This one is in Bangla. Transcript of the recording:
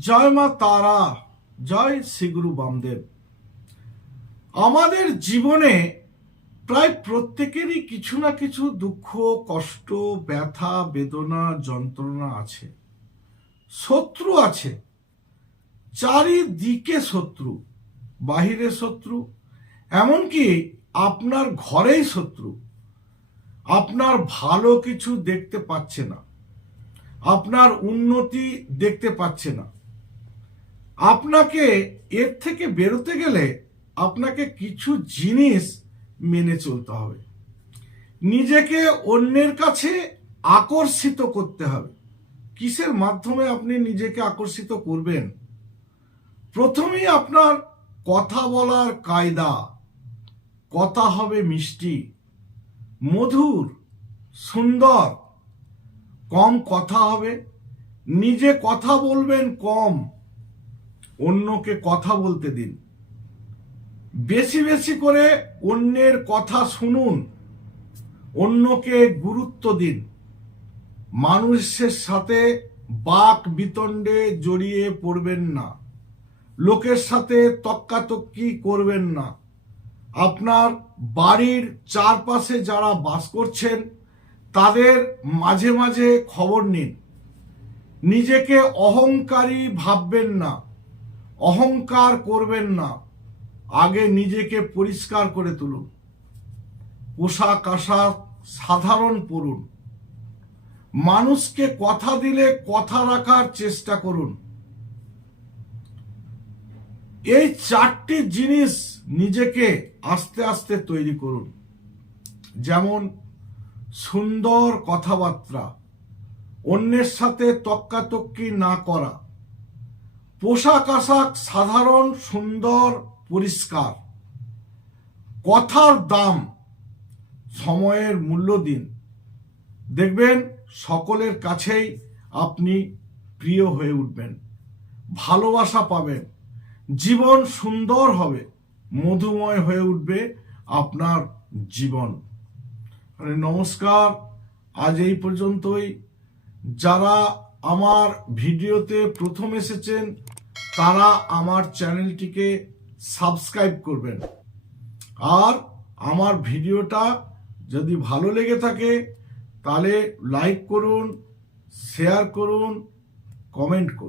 জয় মা তারা, জয় শ্রীগুরু বামদেব। আমাদের জীবনে প্রায় প্রত্যেকেরই কিছু না কিছু দুঃখ, কষ্ট, ব্যথা, বেদনা, যন্ত্রণা আছে। শত্রু আছে। চারিদিকে শত্রু, বাহিরে শত্রু, এমনকি আপনার ঘরেই শত্রু। আপনার ভালো কিছু দেখতে পাচ্ছে না। আপনার উন্নতি দেখতে পাচ্ছে না। আপনাকে এর থেকে বেরোতে গেলে আপনাকে কিছু জিনিস মেনে চলতে হবে। নিজেকে অন্যের কাছে আকর্ষিত করতে হবে। কিসের মাধ্যমে আপনি নিজেকে আকর্ষিত করবেন? প্রথমেই আপনার কথা বলার কায়দা। কথা হবে মিষ্টি, মধুর, সুন্দর। কম কথা হবে। নিজে কথা বলবেন কম। অন্যকে কথা বলতে দিন। বেশি বেশি করে অন্যের কথা শুনুন। অন্যকে গুরুত্ব দিন। মানুষের সাথে বাক বিতণ্ডে জড়িয়ে পড়বেন না। লোকের সাথে তক্কাতক্কি করবেন না। আপনার বাড়ির চারপাশে যারা বাস করছেন, তাদের মাঝে মাঝে খবর নিন। নিজেকে অহংকারী ভাববেন না। অহংকার করবেন না। আগে নিজেকে পরিষ্কার করে তুলুন। পোশাক আশাক সাধারণ পড়ুন মানুষকে কথা দিলে কথা রাখার চেষ্টা করুন। এই চারটি জিনিস নিজেকে আস্তে আস্তে তৈরি করুন। যেমন সুন্দর কথাবার্তা, অন্যের সাথে তক্কাতক্কি না করা পোশাক আশাক সাধারণ, সুন্দর, পরিষ্কার। কথার দাম, সময়ের মূল্য দিন। দেখবেন, সকলের কাছেই আপনি প্রিয় হয়ে উঠবেন। ভালোবাসা পাবেন। জীবন সুন্দর হবে। মধুময় হয়ে উঠবে আপনার জীবন। নমস্কার। আজ এই পর্যন্তই। যারা আমার ভিডিওতে প্রথম এসেছেন তারা আমার চ্যানেলটিকে সাবস্ক্রাইব করবেন। আর আমার ভিডিওটা যদি ভালো লেগে থাকে, তাহলে লাইক করুন, শেয়ার করুন, কমেন্ট করুন।